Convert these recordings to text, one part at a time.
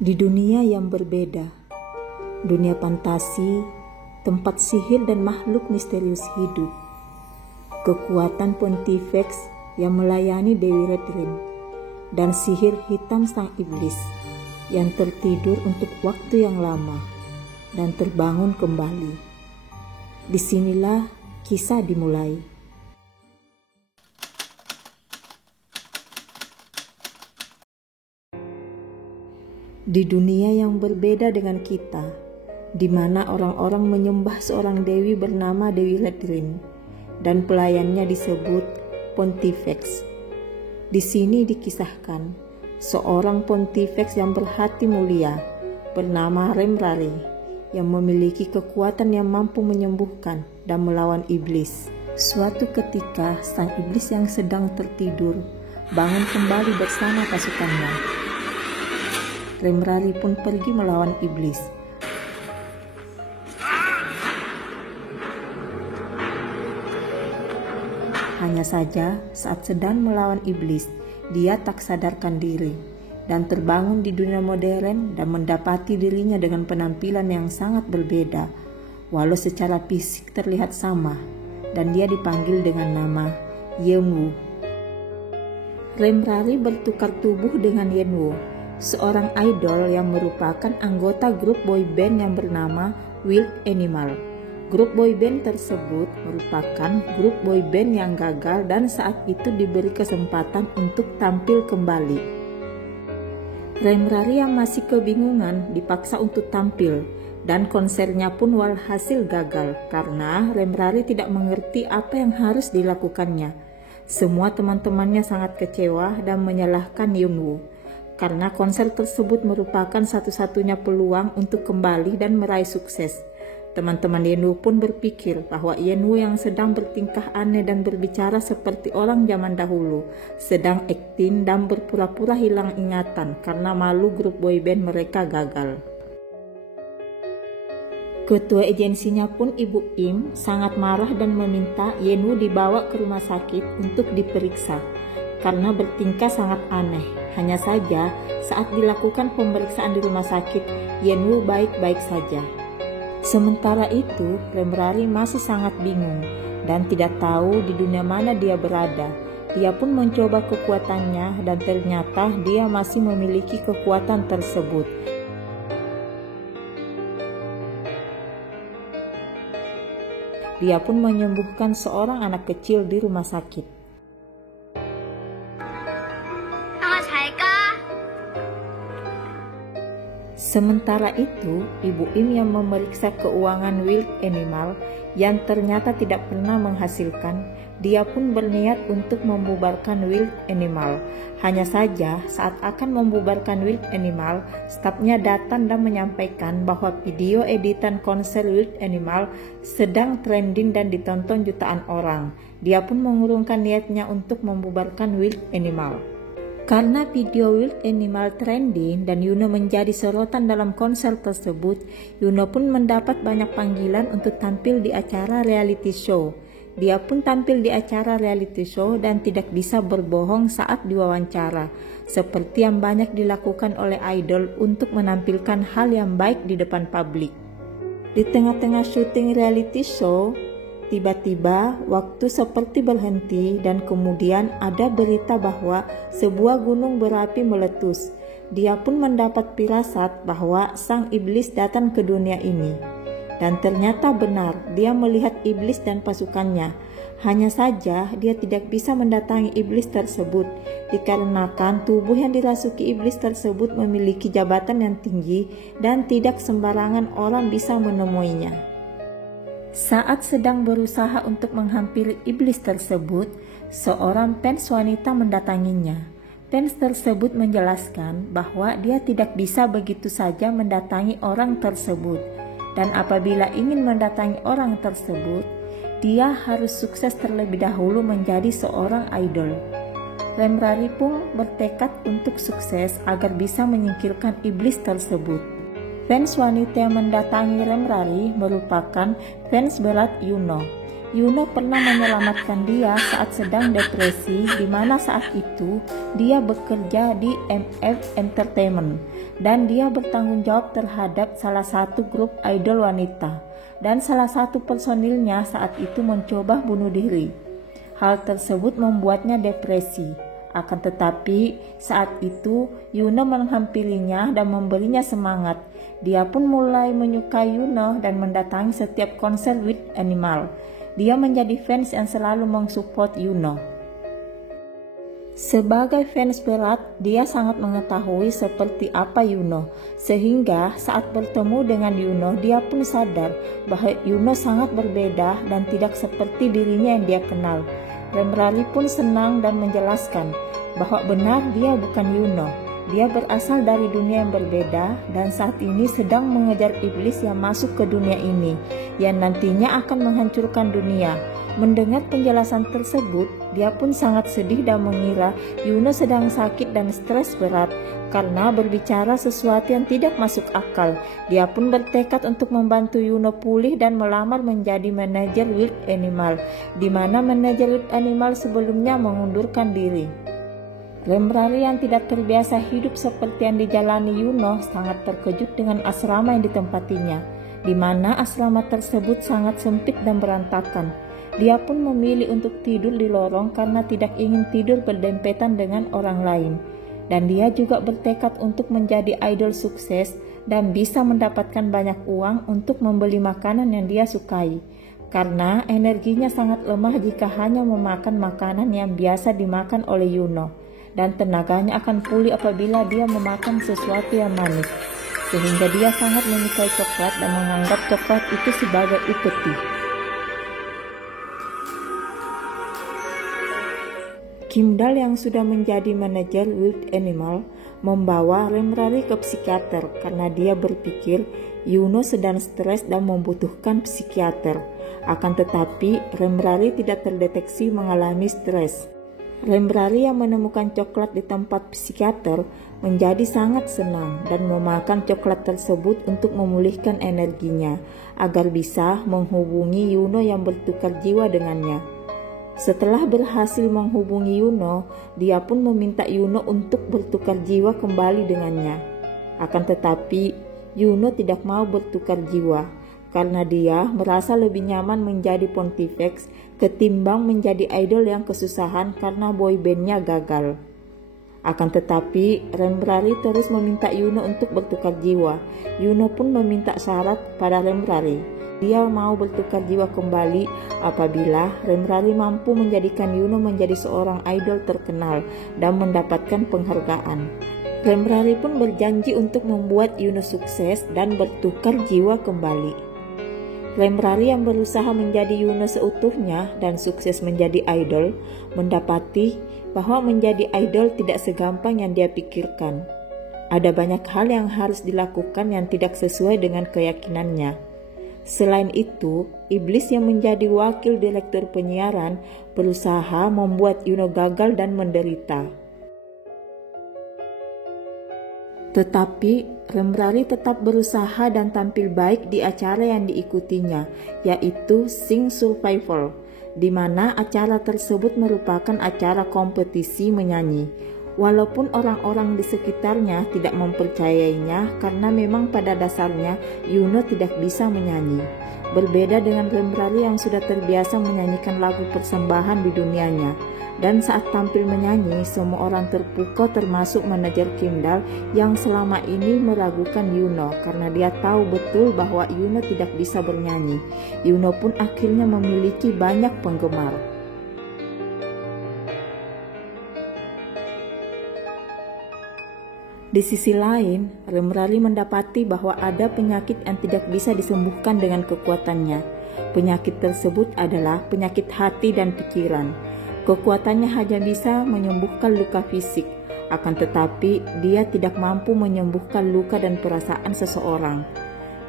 Di dunia yang berbeda, dunia fantasi, tempat sihir dan makhluk misterius hidup, kekuatan Pontifex yang melayani Dewi Redrin, dan sihir hitam sang iblis yang tertidur untuk waktu yang lama dan terbangun kembali. Disinilah kisah dimulai. Di dunia yang berbeda dengan kita, di mana orang-orang menyembah seorang dewi bernama Dewi Redrin dan pelayannya disebut Pontifex. Di sini dikisahkan seorang Pontifex yang berhati mulia bernama Remrari yang memiliki kekuatan yang mampu menyembuhkan dan melawan iblis. Suatu ketika sang iblis yang sedang tertidur bangun kembali bersama pasukannya. Remrari pun pergi melawan iblis. Hanya saja saat sedang melawan iblis, dia tak sadarkan diri dan terbangun di dunia modern dan mendapati dirinya dengan penampilan yang sangat berbeda, walau secara fisik terlihat sama, dan dia dipanggil dengan nama Yenwu. Remrari bertukar tubuh dengan Yenwu, seorang idol yang merupakan anggota grup boyband yang bernama Wild Animal. Grup boyband tersebut merupakan grup boyband yang gagal dan saat itu diberi kesempatan untuk tampil kembali. Remrari yang masih kebingungan dipaksa untuk tampil dan konsernya pun walhasil gagal karena Remrari tidak mengerti apa yang harus dilakukannya. Semua teman-temannya sangat kecewa dan menyalahkan Yenwu karena konser tersebut merupakan satu-satunya peluang untuk kembali dan meraih sukses. Teman-teman Yenwu pun berpikir bahwa Yenwu yang sedang bertingkah aneh dan berbicara seperti orang zaman dahulu, sedang akting dan berpura-pura hilang ingatan karena malu grup boyband mereka gagal. Ketua agensinya pun Ibu Im sangat marah dan meminta Yenwu dibawa ke rumah sakit untuk diperiksa karena bertingkah sangat aneh. Hanya saja saat dilakukan pemeriksaan di rumah sakit, Yenwu baik-baik saja. Sementara itu, Remrari masih sangat bingung dan tidak tahu di dunia mana dia berada. Dia pun mencoba kekuatannya dan ternyata dia masih memiliki kekuatan tersebut. Dia pun menyembuhkan seorang anak kecil di rumah sakit. Sementara itu, Ibu Im yang memeriksa keuangan Wild Animal yang ternyata tidak pernah menghasilkan, dia pun berniat untuk membubarkan Wild Animal. Hanya saja saat akan membubarkan Wild Animal, stafnya datang dan menyampaikan bahwa video editan konser Wild Animal sedang trending dan ditonton jutaan orang. Dia pun mengurungkan niatnya untuk membubarkan Wild Animal. Karena video Wild Animal trending dan Yuno menjadi sorotan dalam konser tersebut, Yuno pun mendapat banyak panggilan untuk tampil di acara reality show. Dia pun tampil di acara reality show dan tidak bisa berbohong saat diwawancara, seperti yang banyak dilakukan oleh idol untuk menampilkan hal yang baik di depan publik. Di tengah-tengah syuting reality show, tiba-tiba waktu seperti berhenti dan kemudian ada berita bahwa sebuah gunung berapi meletus. Dia pun mendapat firasat bahwa sang iblis datang ke dunia ini. Dan ternyata benar, dia melihat iblis dan pasukannya. Hanya saja dia tidak bisa mendatangi iblis tersebut dikarenakan tubuh yang dirasuki iblis tersebut memiliki jabatan yang tinggi dan tidak sembarangan orang bisa menemuinya. Saat sedang berusaha untuk menghampiri iblis tersebut, seorang fans wanita mendatanginya. Fans tersebut menjelaskan bahwa dia tidak bisa begitu saja mendatangi orang tersebut, dan apabila ingin mendatangi orang tersebut, dia harus sukses terlebih dahulu menjadi seorang idol. Remrari pun bertekad untuk sukses agar bisa menyingkirkan iblis tersebut. Fans wanita yang mendatangi Remrari merupakan fans berat Yuno. Yuno pernah menyelamatkan dia saat sedang depresi, di mana saat itu dia bekerja di MF Entertainment. dan dia bertanggung jawab terhadap salah satu grup idol wanita, dan salah satu personilnya saat itu mencoba bunuh diri. Hal tersebut membuatnya depresi. Akan tetapi saat itu Yuno menghampirinya dan memberinya semangat. Dia pun mulai menyukai Yuno dan mendatangi setiap konser with Animal. Dia menjadi fans yang selalu mensupport Yuno. Sebagai fans berat, dia sangat mengetahui seperti apa Yuno, sehingga saat bertemu dengan Yuno, dia pun sadar bahwa Yuno sangat berbeda dan tidak seperti dirinya yang dia kenal. Remrari pun senang dan menjelaskan bahwa benar dia bukan Yuno. Dia berasal dari dunia yang berbeda dan saat ini sedang mengejar iblis yang masuk ke dunia ini, yang nantinya akan menghancurkan dunia. Mendengar penjelasan tersebut, dia pun sangat sedih dan mengira Yuno sedang sakit dan stres berat karena berbicara sesuatu yang tidak masuk akal. Dia pun bertekad untuk membantu Yuno pulih dan melamar menjadi manajer Wild Animal, di mana manajer Wild Animal sebelumnya mengundurkan diri. Remrari yang tidak terbiasa hidup seperti yang dijalani Yuno sangat terkejut dengan asrama yang ditempatinya, di mana asrama tersebut sangat sempit dan berantakan. Dia pun memilih untuk tidur di lorong karena tidak ingin tidur berdempetan dengan orang lain. Dan dia juga bertekad untuk menjadi idol sukses dan bisa mendapatkan banyak uang untuk membeli makanan yang dia sukai. Karena energinya sangat lemah jika hanya memakan makanan yang biasa dimakan oleh Yuno. Dan tenaganya akan pulih apabila dia memakan sesuatu yang manis. Sehingga dia sangat menyukai coklat dan menganggap coklat itu sebagai upeti. Kimdal yang sudah menjadi manajer Wild Animal membawa Remrari ke psikiater karena dia berpikir Yuno sedang stres dan membutuhkan psikiater. Akan tetapi Remrari tidak terdeteksi mengalami stres. Remrari yang menemukan coklat di tempat psikiater menjadi sangat senang dan memakan coklat tersebut untuk memulihkan energinya agar bisa menghubungi Yuno yang bertukar jiwa dengannya. Setelah berhasil menghubungi Yuno, dia pun meminta Yuno untuk bertukar jiwa kembali dengannya. Akan tetapi, Yuno tidak mau bertukar jiwa karena dia merasa lebih nyaman menjadi Pontifex ketimbang menjadi idol yang kesusahan karena boybandnya gagal. Akan tetapi, Remrari terus meminta Yuno untuk bertukar jiwa. Yuno pun meminta syarat pada Remrari. Dia mau bertukar jiwa kembali apabila Remrari mampu menjadikan Yuno menjadi seorang idol terkenal dan mendapatkan penghargaan. Remrari pun berjanji untuk membuat Yuno sukses dan bertukar jiwa kembali. Remrari yang berusaha menjadi Yuno seutuhnya dan sukses menjadi idol, mendapati bahwa menjadi idol tidak segampang yang dia pikirkan. Ada banyak hal yang harus dilakukan yang tidak sesuai dengan keyakinannya. Selain itu, iblis yang menjadi wakil direktur penyiaran berusaha membuat Yuno gagal dan menderita. Tetapi Remrari tetap berusaha dan tampil baik di acara yang diikutinya, yaitu Sing Survival, di mana acara tersebut merupakan acara kompetisi menyanyi. Walaupun orang-orang di sekitarnya tidak mempercayainya karena memang pada dasarnya Yuno tidak bisa menyanyi. Berbeda dengan Remrari yang sudah terbiasa menyanyikan lagu persembahan di dunianya. Dan saat tampil menyanyi, semua orang terpukau termasuk manajer Kimdal yang selama ini meragukan Yuno karena dia tahu betul bahwa Yuno tidak bisa bernyanyi. Yuno pun akhirnya memiliki banyak penggemar. Di sisi lain, Remrari mendapati bahwa ada penyakit yang tidak bisa disembuhkan dengan kekuatannya. Penyakit tersebut adalah penyakit hati dan pikiran. Kekuatannya hanya bisa menyembuhkan luka fisik, akan tetapi dia tidak mampu menyembuhkan luka dan perasaan seseorang.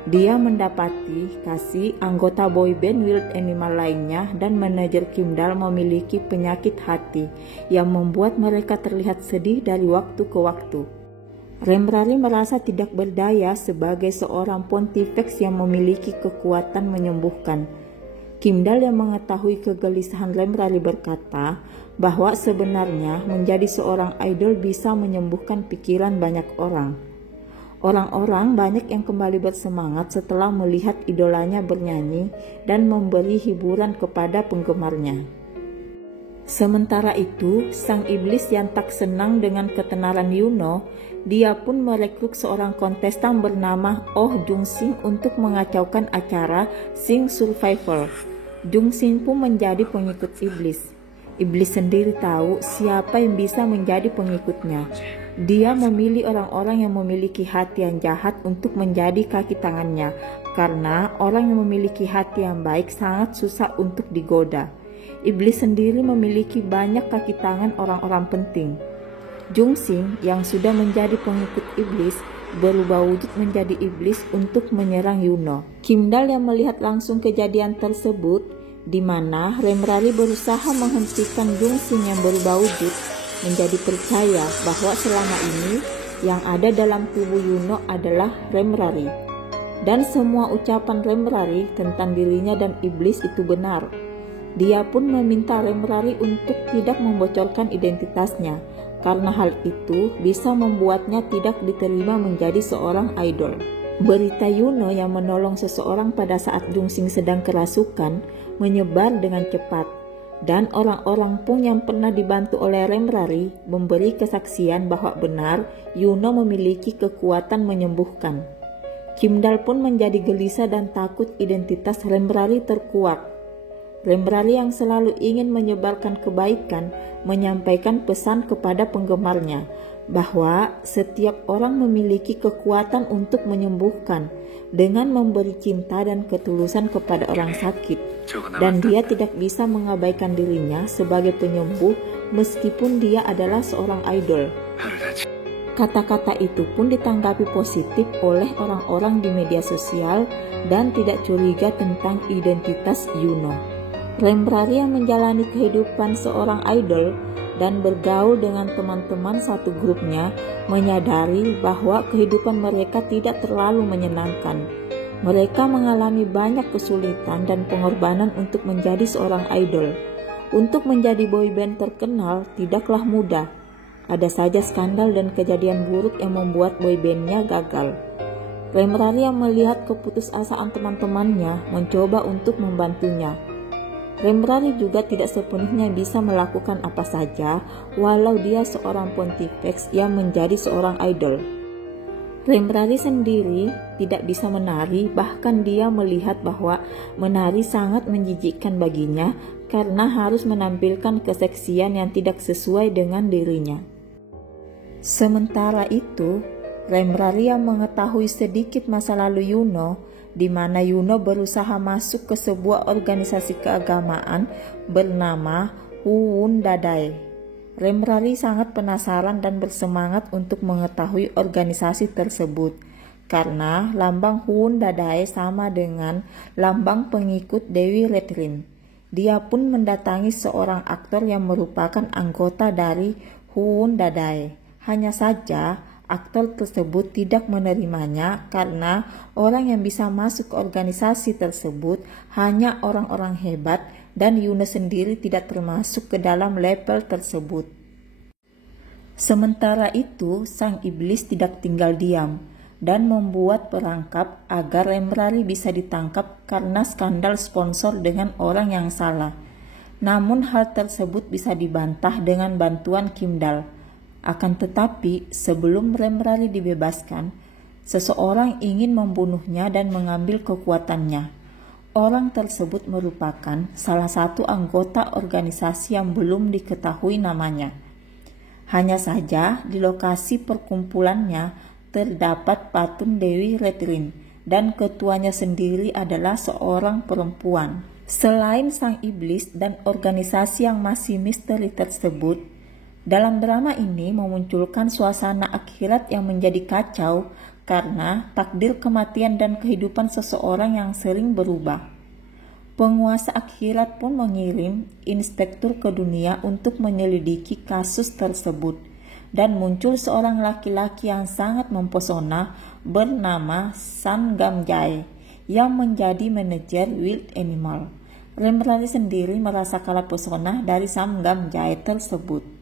Dia mendapati kasih anggota boyband Wild Animal lainnya dan manajer Kimdal memiliki penyakit hati yang membuat mereka terlihat sedih dari waktu ke waktu. Remrari merasa tidak berdaya sebagai seorang Pontifex yang memiliki kekuatan menyembuhkan. Kimdal yang mengetahui kegelisahan Remrari berkata bahwa sebenarnya menjadi seorang idol bisa menyembuhkan pikiran banyak orang. Orang-orang banyak yang kembali bersemangat setelah melihat idolanya bernyanyi dan memberi hiburan kepada penggemarnya. Sementara itu, sang iblis yang tak senang dengan ketenaran Yuno, dia pun merekrut seorang kontestan bernama Oh Jung Sing untuk mengacaukan acara Sing Survivor. Jung Sing pun menjadi pengikut iblis. Iblis sendiri tahu siapa yang bisa menjadi pengikutnya. Dia memilih orang-orang yang memiliki hati yang jahat untuk menjadi kaki tangannya, karena orang yang memiliki hati yang baik sangat susah untuk digoda. Iblis sendiri memiliki banyak kaki tangan orang-orang penting. Jung Sing yang sudah menjadi pengikut iblis berubah wujud menjadi iblis untuk menyerang Yuno. Kim Dal yang melihat langsung kejadian tersebut, di mana Remrari berusaha menghentikan Jung Sing yang berubah wujud, menjadi percaya bahwa selama ini yang ada dalam tubuh Yuno adalah Remrari. Dan semua ucapan Remrari tentang dirinya dan iblis itu benar. Dia pun meminta Remrari untuk tidak membocorkan identitasnya, karena hal itu bisa membuatnya tidak diterima menjadi seorang idol. Berita Yuno yang menolong seseorang pada saat Jung Sing sedang kerasukan menyebar dengan cepat, dan orang-orang pun yang pernah dibantu oleh Remrari memberi kesaksian bahwa benar Yuno memiliki kekuatan menyembuhkan. Kim Dal pun menjadi gelisah dan takut identitas Remrari terkuak. Remrari yang selalu ingin menyebarkan kebaikan menyampaikan pesan kepada penggemarnya bahwa setiap orang memiliki kekuatan untuk menyembuhkan dengan memberi cinta dan ketulusan kepada orang sakit, dan dia tidak bisa mengabaikan dirinya sebagai penyembuh meskipun dia adalah seorang idol. Kata-kata itu pun ditanggapi positif oleh orang-orang di media sosial dan tidak curiga tentang identitas Yuno. Remrari yang menjalani kehidupan seorang idol dan bergaul dengan teman-teman satu grupnya menyadari bahwa kehidupan mereka tidak terlalu menyenangkan. Mereka mengalami banyak kesulitan dan pengorbanan untuk menjadi seorang idol. Untuk menjadi boyband terkenal tidaklah mudah. Ada saja skandal dan kejadian buruk yang membuat boybandnya gagal. Remrari yang melihat keputusasaan teman-temannya mencoba untuk membantunya. Remrari juga tidak sepenuhnya bisa melakukan apa saja walau dia seorang pontifex yang menjadi seorang idol. Remrari sendiri tidak bisa menari, bahkan dia melihat bahwa menari sangat menjijikkan baginya karena harus menampilkan keseksian yang tidak sesuai dengan dirinya. Sementara itu, Remrari yang mengetahui sedikit masa lalu Yuno, di mana Yuno berusaha masuk ke sebuah organisasi keagamaan bernama Huun Dadai. Remrari sangat penasaran dan bersemangat untuk mengetahui organisasi tersebut, karena lambang Huun Dadai sama dengan lambang pengikut Dewi Retrin. Dia pun mendatangi seorang aktor yang merupakan anggota dari Huun Dadai. Hanya saja aktor tersebut tidak menerimanya karena orang yang bisa masuk ke organisasi tersebut hanya orang-orang hebat dan Yuno sendiri tidak termasuk ke dalam level tersebut. Sementara itu, sang iblis tidak tinggal diam dan membuat perangkap agar Remrari bisa ditangkap karena skandal sponsor dengan orang yang salah. Namun hal tersebut bisa dibantah dengan bantuan Kim Dal. Akan tetapi, sebelum Remrari dibebaskan, seseorang ingin membunuhnya dan mengambil kekuatannya. Orang tersebut merupakan salah satu anggota organisasi yang belum diketahui namanya. Hanya saja di lokasi perkumpulannya terdapat patung Dewi Retrin dan ketuanya sendiri adalah seorang perempuan. Selain sang iblis dan organisasi yang masih misteri tersebut, dalam drama ini memunculkan suasana akhirat yang menjadi kacau karena takdir kematian dan kehidupan seseorang yang sering berubah. Penguasa akhirat pun mengirim inspektur ke dunia untuk menyelidiki kasus tersebut, dan muncul seorang laki-laki yang sangat mempesona bernama Sam Gamjae yang menjadi manajer Wild Animal. Remrari sendiri merasa kalah pesona dari Sam Gamjae tersebut.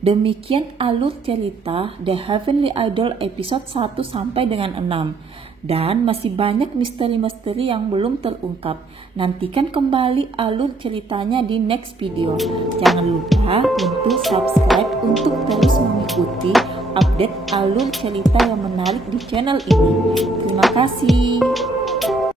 Demikian alur cerita The Heavenly Idol episode 1 sampai dengan 6. Dan masih banyak misteri-misteri yang belum terungkap. Nantikan kembali alur ceritanya di next video. Jangan lupa untuk subscribe untuk terus mengikuti update alur cerita yang menarik di channel ini. Terima kasih.